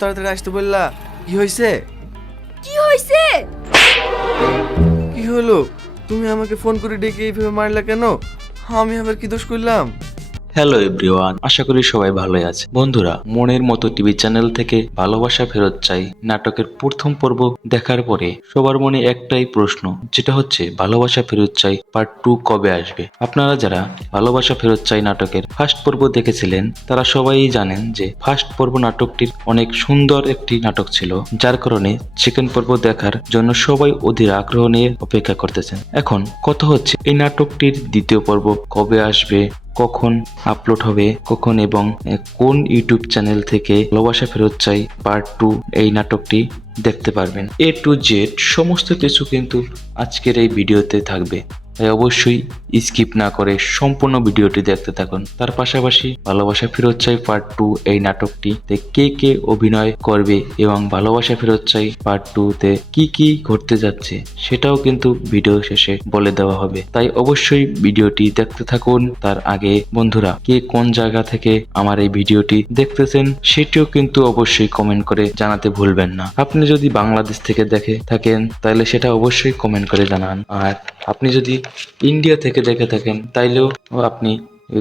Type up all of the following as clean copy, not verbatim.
তাড়াতাড়ি আসতে বললা, কি হয়েছে? কি হয়েছে? কি হলো? তুমি আমাকে ফোন করে ডেকে এইভাবে মারলা কেন? আমি আবার কি দোষ করলাম? হ্যালো এভরিওয়ান, আশা করি সবাই ভালোই আছে। বন্ধুরা, মনের মতো টিভি চ্যানেল থেকে ভালোবাসা ফেরত চাই নাটকের প্রথম পর্ব দেখার পরে সবার মনে একটাই প্রশ্ন, যেটা হচ্ছে ভালোবাসা ফেরত চাই পার্ট 2 কবে আসবে। আপনারা যারা ভালোবাসা ফেরত চাই নাটকের ফার্স্ট পর্ব দেখেছিলেন তারা সবাই জানেন যে ফার্স্ট পর্ব নাটকটির অনেক সুন্দর একটি নাটক ছিল, যার কারণে সেকেন্ড পর্ব দেখার জন্য সবাই অধীর আগ্রহ নিয়ে অপেক্ষা করতেছেন। এখন কথা হচ্ছে এই নাটকটির দ্বিতীয় পর্ব কবে আসবে, কখন আপলোড হবে, কখন এবং কোন ইউটিউব চ্যানেল থেকে ভালোবাসা ফেরত চাই পার্ট 2 এই নাটকটি দেখতে পারবেন। এ টু জেড সমস্ত কিছু কিন্তু আজকের এই ভিডিওতে থাকবে, তাই অবশ্যই স্কিপ না করে সম্পূর্ণ ভিডিওটি দেখতে থাকুন। তার পাশাপাশি ভালোবাসা ফেরত চাই পার্ট 2 এই নাটকটিতে কে কে অভিনয় করবে এবং ভালোবাসা ফেরত চাই পার্ট 2 তে কি কি ঘটতে যাচ্ছে সেটাও কিন্তু ভিডিও শেষে বলে দেওয়া হবে, তাই অবশ্যই ভিডিওটি দেখতে থাকুন। তার আগে বন্ধুরা, কে কোন জায়গা থেকে আমার এই ভিডিওটি দেখতেছেন সেটিও কিন্তু অবশ্যই কমেন্ট করে জানাতে ভুলবেন না। আপনি যদি বাংলাদেশ থেকে দেখে থাকেন তাহলে সেটা অবশ্যই কমেন্ট করে জানান, আর আপনি যদি ইন্ডিয়া থেকে দেখে থাকেন তাইলেও আপনি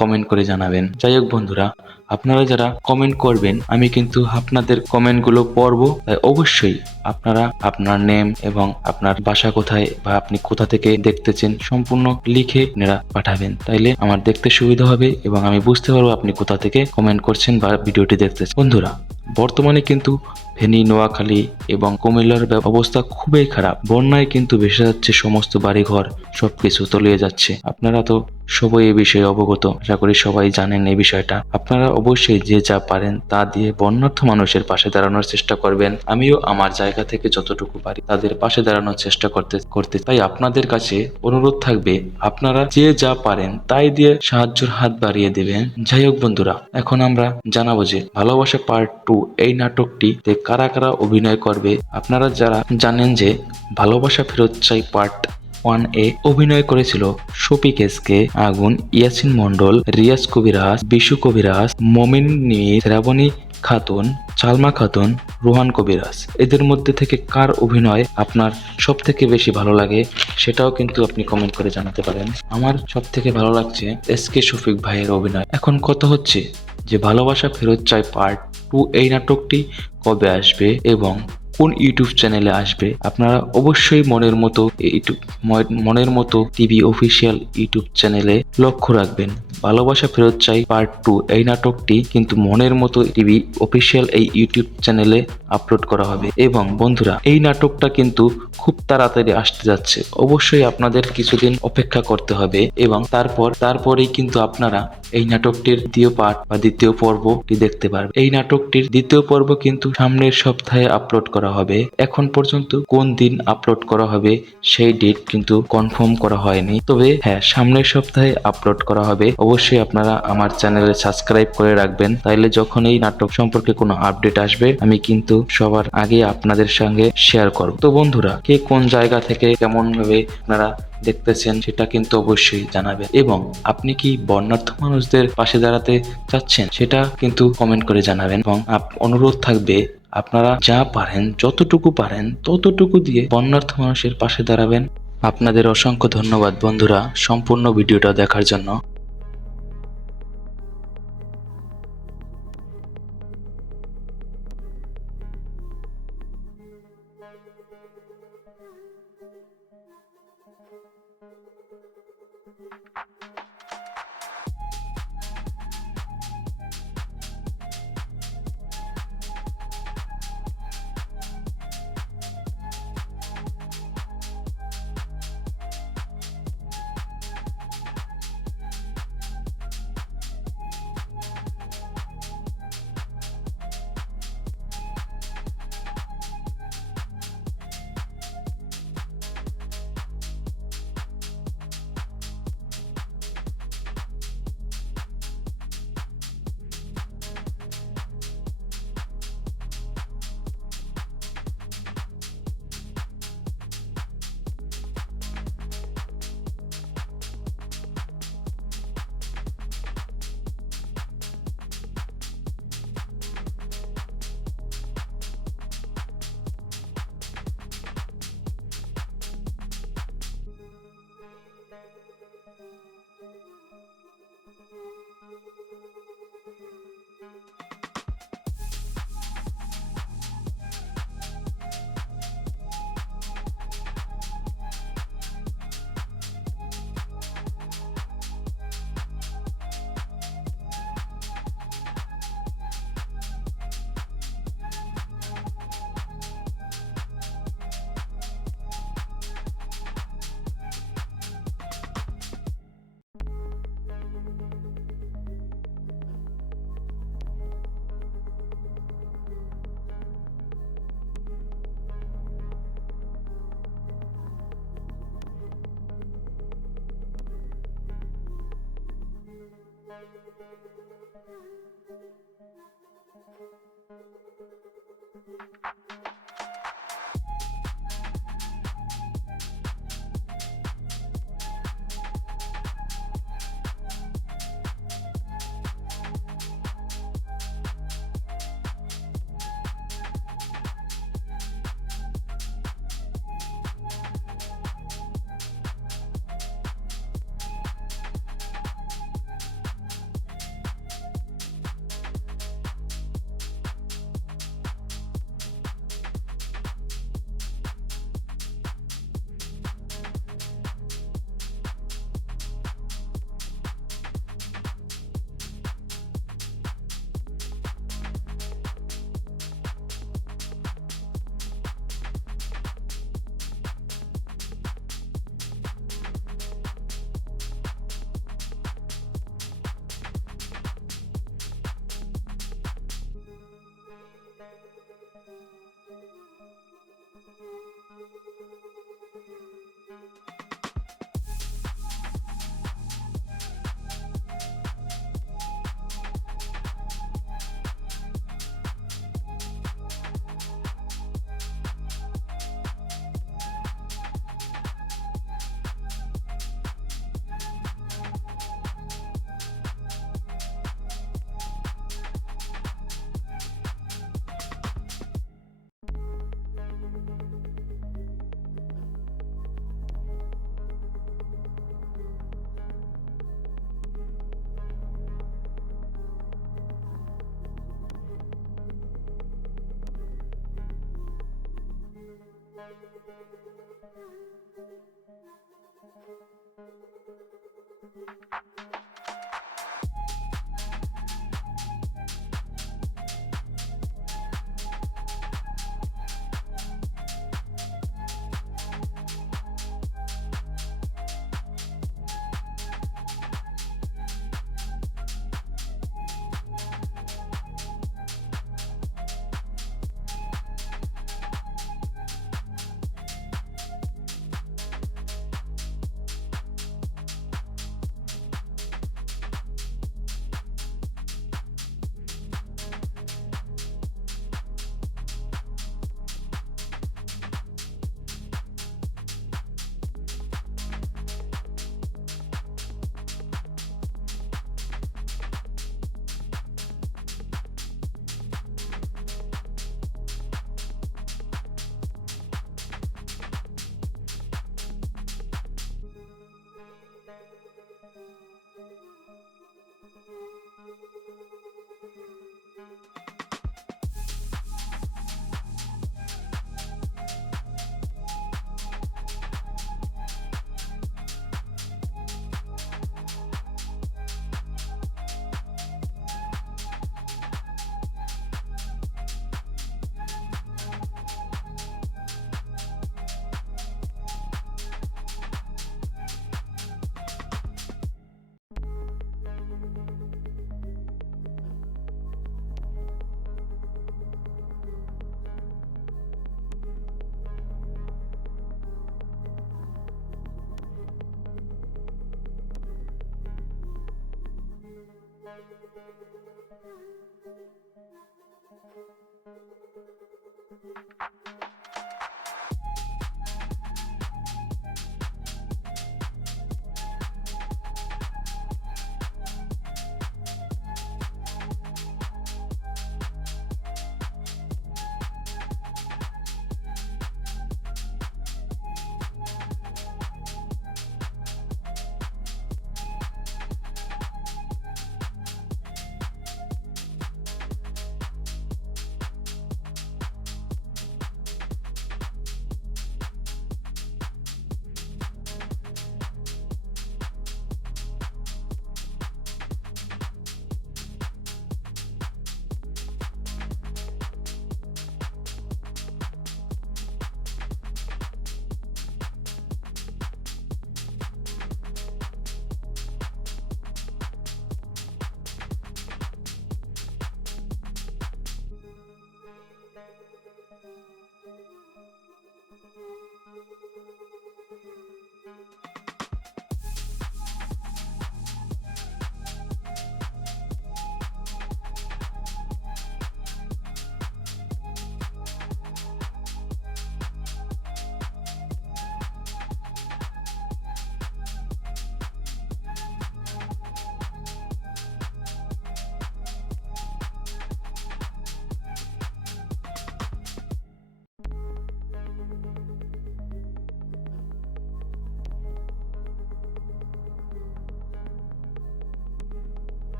কমেন্ট করে জানাবেন। যাই হোক বন্ধুরা, আপনারা যারা কমেন্ট করবেন আমি কিন্তু আপনাদের কমেন্টগুলো পড়বো, তাই অবশ্যই আপনারা আপনার নেম এবং আপনার বাসা কোথায় বা আপনি কোথা থেকে দেখতেছেন সম্পূর্ণ লিখে আপনারা পাঠাবেন, তাইলে আমার দেখতে সুবিধা হবে এবং আমি বুঝতে পারবো আপনি কোথা থেকে কমেন্ট করছেন বা ভিডিওটি দেখতেছেন। বন্ধুরা, বর্তমানে কিন্তু ফেনী, নোয়াখালী এবং কুমিল্লার অবস্থা খুবই খারাপ। বন্যায় কিন্তু ভেসে যাচ্ছে সমস্ত বাড়িঘর, সবকিছু তলিয়ে যাচ্ছে। আপনারা তো সবাই এই বিষয়ে অবগত, আশা করি সবাই জানেন এই বিষয়টা। আপনারা অবশ্যই যে যা পারেন তা দিয়ে বন্যার্থ মানুষের পাশে দাঁড়ানোর চেষ্টা করবেন। আমিও আমার জায়গা থেকে যতটুকু পারি তাদের পাশে দাঁড়ানোর চেষ্টা করতে তাই আপনাদের কাছে অনুরোধ থাকবে আপনারা যে যা পারেন তাই দিয়ে সাহায্যের হাত বাড়িয়ে দেবেন। যাই হোক বন্ধুরা, এখন আমরা জানাবো যে ভালোবাসা পার্ট 2 এই নাটকটিতে কারা কারা অভিনয় করবে। আপনারা যারা জানেন যে ভালোবাসা ফেরত চাই পার্ট 1 এ অভিনয় করেছিল শফিক এসকে, আগুন, ইয়াসিন মন্ডল, রিয়াজ কবিরাজ, বিশু কবিরাজ, মমিন মির, শ্রাবণী খাতুন, সালমা খাতুন, রোহান কবিরাজ। এদের মধ্যে থেকে কার অভিনয় আপনার সব থেকে বেশি ভালো লাগে সেটাও কিন্তু আপনি কমেন্ট করে জানাতে পারেন। আমার সব থেকে ভালো লাগছে এসকে শফিক ভাইয়ের অভিনয়। এখন কথা হচ্ছে যে ভালোবাসা ফেরত চাই পার্ট 2 এই নাটকটি কবে আসবে এবং কোন ইউটিউব চ্যানেলে আসবে। আপনারা অবশ্যই মনের মতো টিভি অফিসিয়াল ইউটিউব চ্যানেলে লক্ষ্য রাখবেন। ভালোবাসা ফেরত চাই পার্ট 2 এই নাটকটি কিন্তু মনের মতো টিভি অফিসিয়াল এই ইউটিউব চ্যানেলে আপলোড করা হবে। এবং বন্ধুরা, এই নাটকটা কিন্তু খুব তাড়াতাড়ি আসতে যাচ্ছে, অবশ্যই আপনাদের কিছুদিন অপেক্ষা করতে হবে এবং তারপরেই কিন্তু আপনারা এই নাটকটির দ্বিতীয় পার্ট বা দ্বিতীয় পর্বটি দেখতে পারবেন। এই নাটকটির দ্বিতীয় পর্ব কিন্তু সামনের সপ্তাহে আপলোড করা হবে। এখন পর্যন্ত কোন দিন আপলোড করা হবে সেই ডেট কিন্তু কনফার্ম করা হয়নি, তবে হ্যাঁ, সামনের সপ্তাহে আপলোড করা হবে। অবশ্যই আপনারা আমার চ্যানেলে সাবস্ক্রাইব করে রাখবেন, তাইলে যখন এই নাটক সম্পর্কে কোনো আপডেট আসবে আমি কিন্তু সবার আগে আপনাদের সঙ্গে শেয়ার করব। তো বন্ধুরা, কে কোন জায়গা থেকে কেমন ভাবে আপনারা দেখতেছেন সেটা কিন্তু অবশ্যই জানাবেন এবং আপনি কি বন্যার্থ মানুষদের পাশে দাঁড়াতে চাচ্ছেন সেটা কিন্তু কমেন্ট করে জানাবেন। এবং অনুরোধ থাকবে আপনারা যা পারেন, যতটুকু পারেন ততটুকু দিয়ে বন্যার্থ মানুষের পাশে দাঁড়াবেন। আপনাদের অসংখ্য ধন্যবাদ বন্ধুরা সম্পূর্ণ ভিডিওটা দেখার জন্য।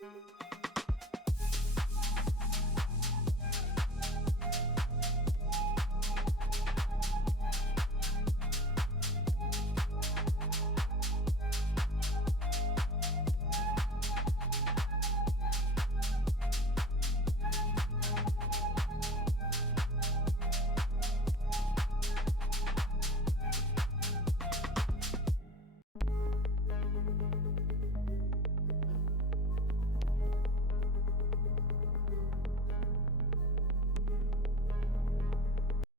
Thank you.